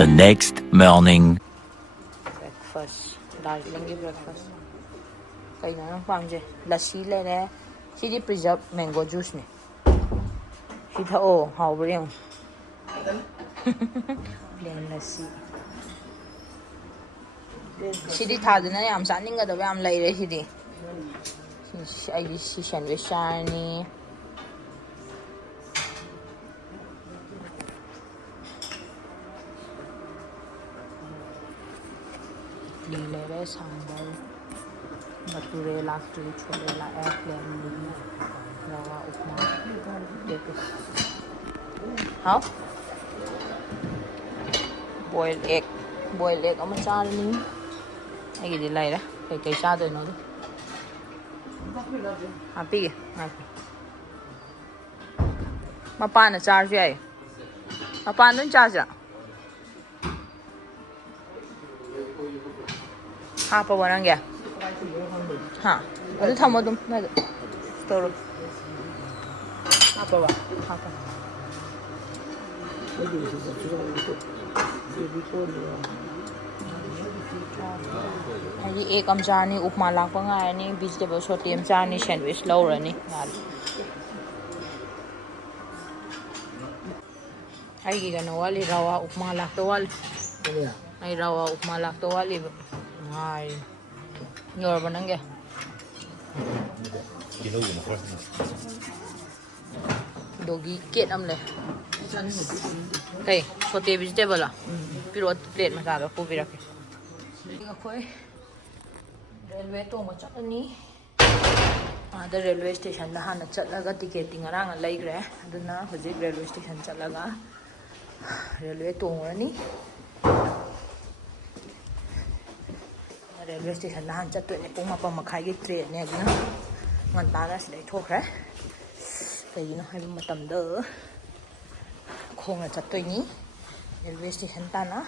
The next morning. Breakfast. Darjeeling breakfast. Kay na nang pangje. Lassi le ne. Sidi preserved mango juice ne. Sida oh, how are you? Plain lassi. Sidi thaduna yam saninga da yam lai re sidi. Ai si sandwich ni. Lilere sambar. Bature laftu chole la airplane rawa upma. How? Boiled egg. Boiled egg ama charni. Ai di lai ra. Kai cha doi no. Happy. Happy. Mapana charge ai. Mapana charge. Hapa warang ya. Ha. Aduh thamo dum. Na store. Hapa ba. Hapa. Hari ek am jani upma lak pa nga ni vegetable sauté am jani sandwich lau ra ni. Ai gi ga no wali rawa upma lak to wali. Ai rawa upma lak to wali. Ai. Nyor ba nang ya? Dogi ket am le. Hey, sauté vegetable la. Piro plate ma ka ko vira ke. Koi railway to ma chatani. The railway station da hana chatlaga ticketing arang laigre. Aduna hojik railway station chatlaga railway to ngani. Railway station da han chatto ne pung ma pa makhai gi train ne na ngan ta na sidai thokre. Kai no hai matam da khong na chattoi ni railway station ta na.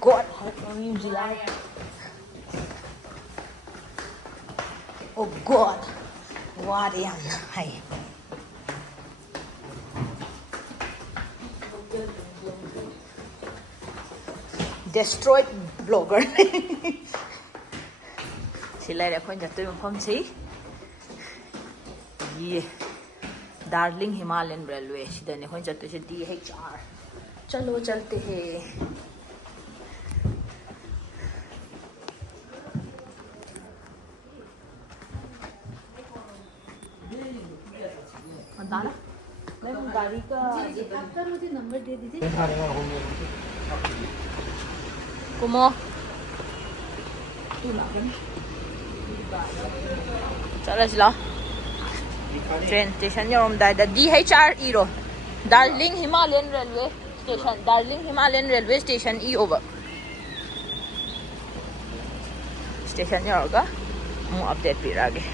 God, oh God, what am I? Destroyed blogger. Sila dah pun jatuh macam si. Ye, Darjeeling Himalayan Railway. Sida ni pun jatuh si DHR. चलो चलते हैं. बताना मैं गाड़ी का आपका मुझे number दे दीजिए. कुमो चलो चलो ट्रेन स्टेशन यौरमदायदा DHR iro Darjeeling Himalayan Railway Station. Darjeeling Himalayan Railway Station e over. Station yaroga mu update pirage.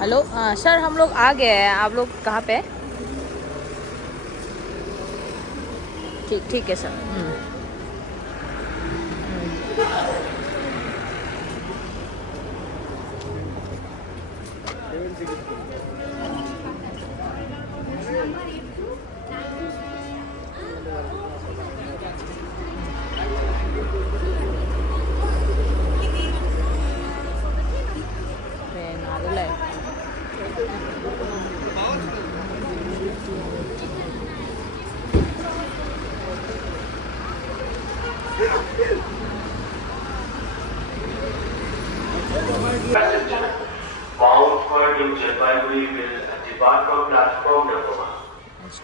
Hello sir हम लोग आ गए हैं. आप लोग कहाँ पे? ठीक ठीक है सर.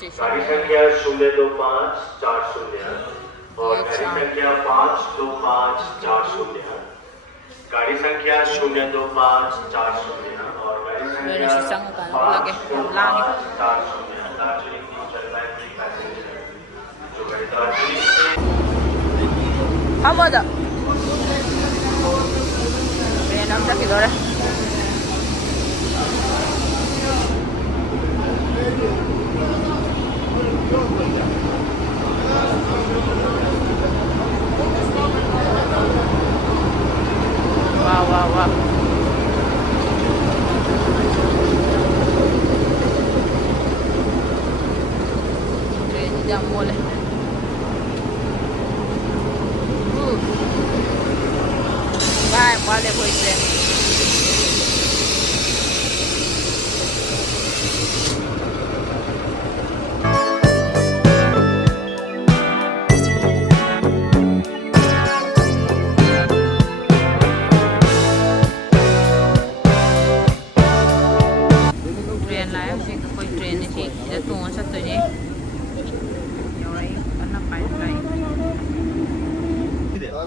स्टेशन गाड़ी संख्या 02540 और गाड़ी संख्या 52540 गाड़ी संख्या 02540 और गाड़ी संख्या 52540 दार्जिलिंग न्यू जलपाईगुड़ी पैसेंजर जो गाड़ी दार्जिलिंग से हाँ मजा ट्रेन हम जा किधर है वाह वाह वाह ट्रेन जाम बोले बाय वाले कोई ट्रेन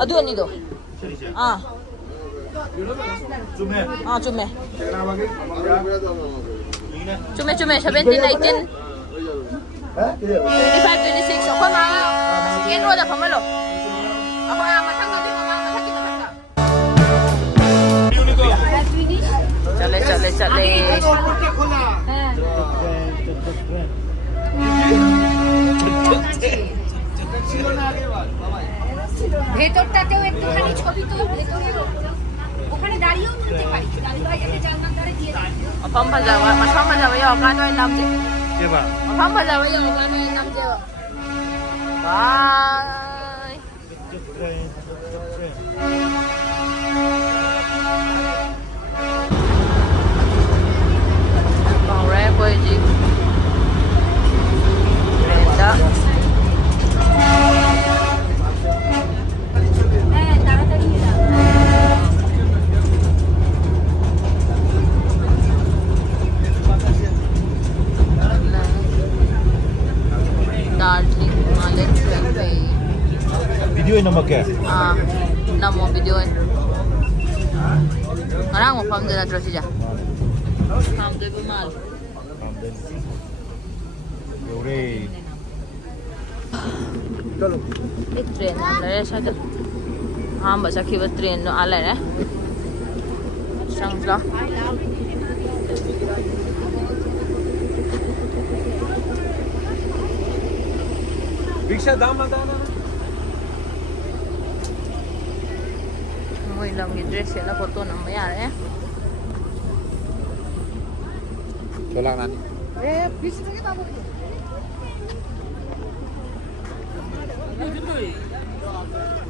अदु अनिदो 아 좀해 좀해 17, 18 25, 26 ako na sige wala pa malo ako ang matanggal din mama masakit चले चले चले ভেতরটাতেও একটুখানি ছবি তো ভেতরেও ওখানে দাঁড়িয়েও তুলতে পারি গাড়ি ভাইকে জানলার ধারে দিয়ে Opam Pajawa, Mas Pam Pajawa yo kan oi nam je. Iya, Pak. Opam Pajawa yo kan oi nam je. Bye. Còn rẽ quay gì? Renda. হ্যাঁ তাড়াতাড়ি এরা Darjeeling Manipuri. Video nama kya? Namo video ni. Ngarang mo pam dala terus aja. Pam de bumal. Ore. चलो एक train अंदर है शायद हाँ बस आखिर बस ट्रेन नो आला है संगला रिक्शा दाम बताना वही लंबी ड्रेस है ना फोटो नंबर यार है Tolak nani.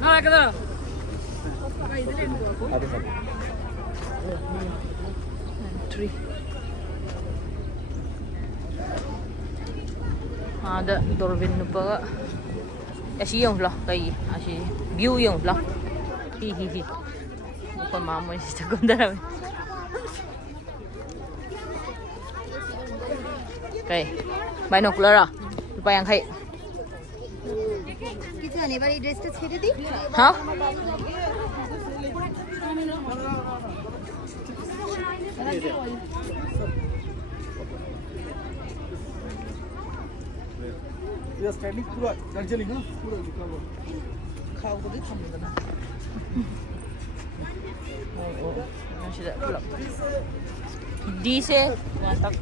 ना किधर Ada satu. entry ada Dorvin nupa asi yung vlog kay asi view yung vlog hi hi hi bukan mama si sekundar kay binocular lupa yang kay কিছু নেই এবার এই ড্রেসটা ছেড়ে দিই ha ये स्टैंडिंग पूरा दार्जिलिंग ना पूरा दिखाओ खाओ को भी थम देना ओ ना sudah pulang di se tak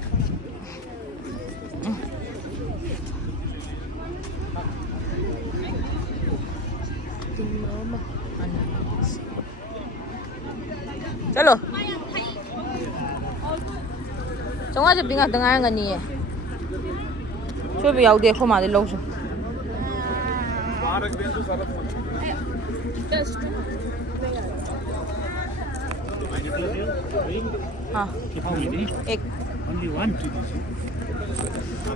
चलो 정화 제 빙하 등하는 거니 저 भी आओ देखो मारे लोग से हाँ एक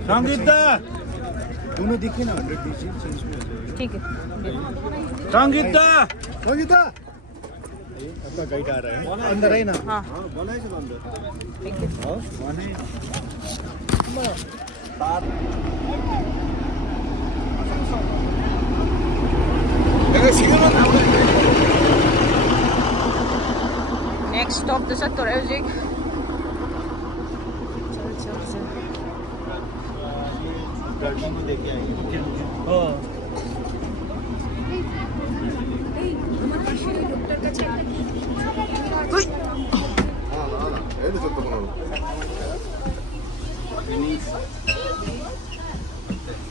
संगीता दोनों दिखे ना 100 दीजिए ठीक है संगीता संगीता अपना गाइड आ रहा है अंदर है ना हाँ बनाए सब अंदर ठीक है हां बनाए Next stop the sa Torelzik. चल गाड़ी भी लेके आएंगे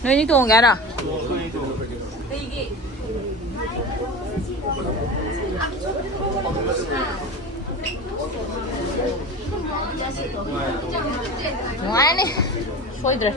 너희 또 온 게 알아? ngoài đi phôi rồi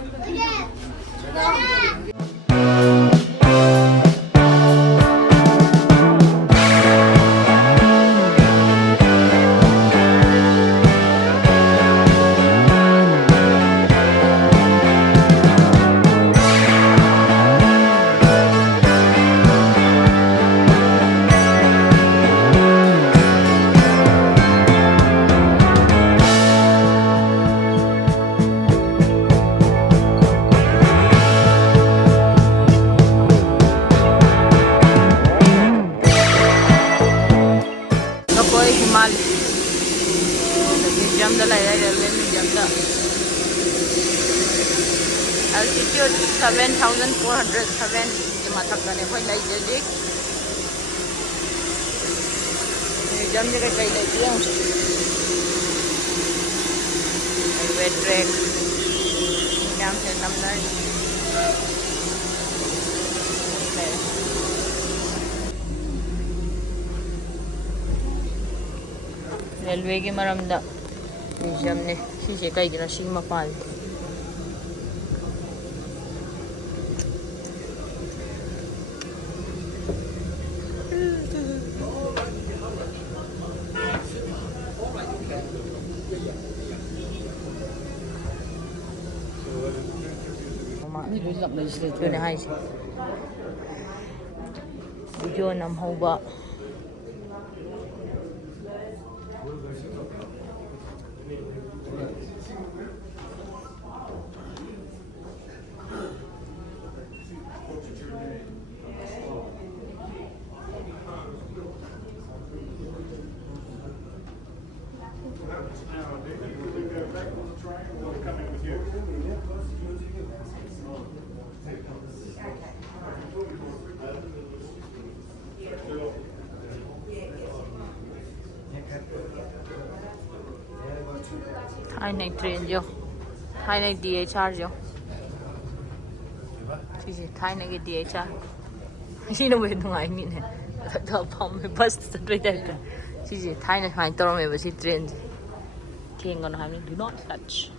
altitude 7,407 के माथक ने कोई लाई जे म्यूजियम जगह कई लाई दिया रेलवे ट्रैक नाम से नंबर रेलवे के मरमदा म्यूजियम ने शीशे कई गिना she मपाल Yun ay video nam hoba hai này train vô hai này DHR vô thì hai này cái DHR gì nó bên ngoài nhìn này thợ phòng với bus tới đây cả chỉ hai này hai tàu này với train thì còn hai này do not touch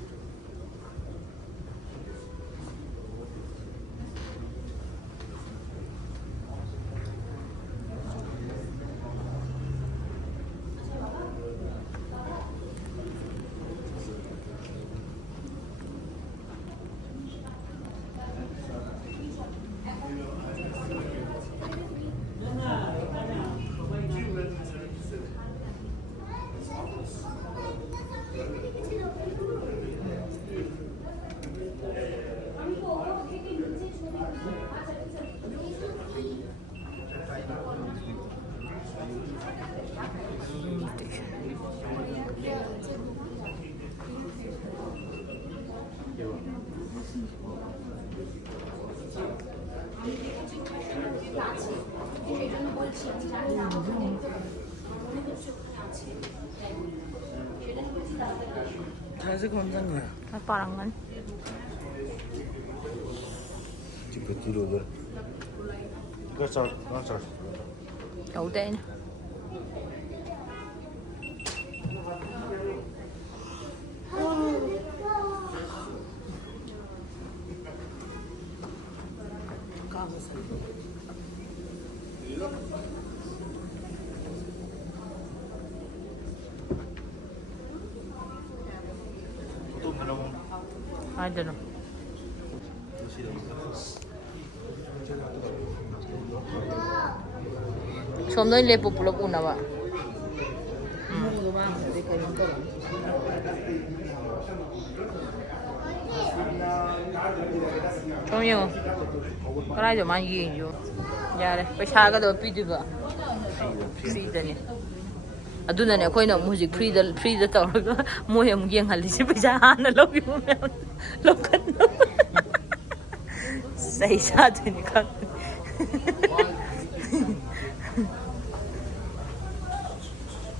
다시 건장해 parang gan Tipo tiro ber Gasar đâu đây nè I don't know. Som noi le populop una ba. yun. Karay do man yin yo. Yare, paisaga do pidiba. Free da ni. Aduna ne akhoi na music free da tawraga moi am yeng halisi paisa hana logi mo me. Lokat no. Sai sa de ni ka.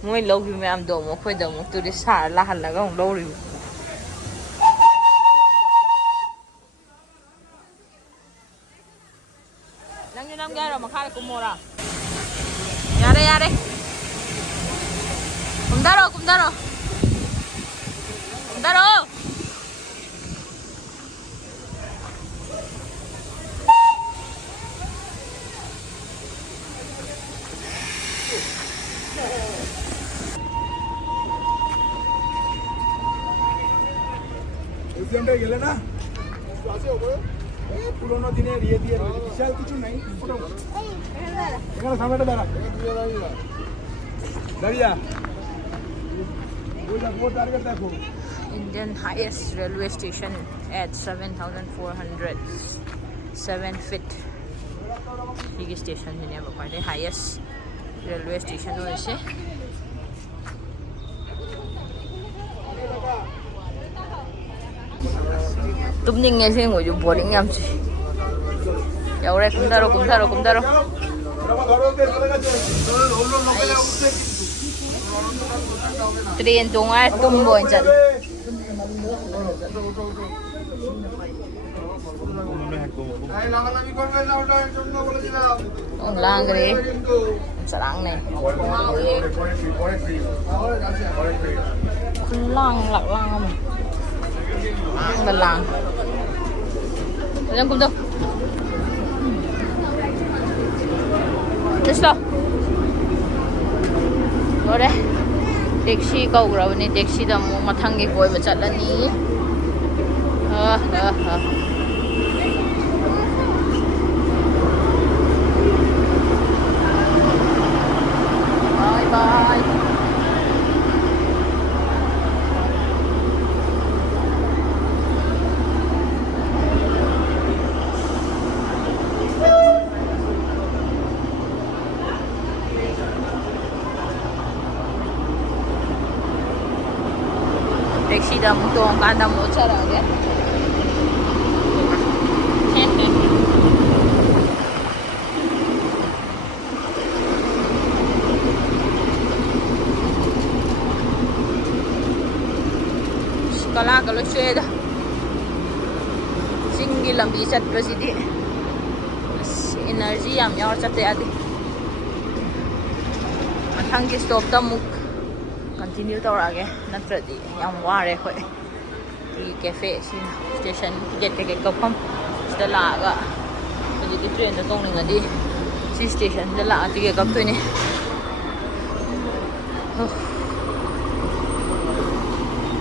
Moi logi me am do mo khoi da mo tu de sa la hal la ga lo ri. Nang yun ang garo makhala kumura. Yare. Kumdaro. এটিএমটা গেলে না আছে ওপরে এই পুরনো দিনের ইয়ে দিয়ে বিশাল কিছু নাই এখানে সামনেটা দাঁড়া দাঁড়িয়া ওই দেখো টার্গেট দেখো Indian highest railway station at 7,400 7 feet. Big station in the highest railway station hoise. Tumning ngay sing ngồi boring yam chi. Yaure kumdaro. Train tunga tumbo injan. Ông lang cái đi, sarang này. Lang lạc lang không? Lang lang. Jangan kum tu. Terus lo. Boleh. Taxi kau berapa ni? Taxi dah mau matang ke koi macam ni. Bye. Taxi dah mutu ang kanda mo cara ke. Kala kalau cuy dah. Singgih lambi cat presidi. Energy yang nyawa cat ada. Matang ki stop tamu. Continue tau lagi. Nanti yang ware koi. Di cafe station get ke kapam. Setelah agak. Jadi train dah tong dengan di station setelah tiga kap tu ni.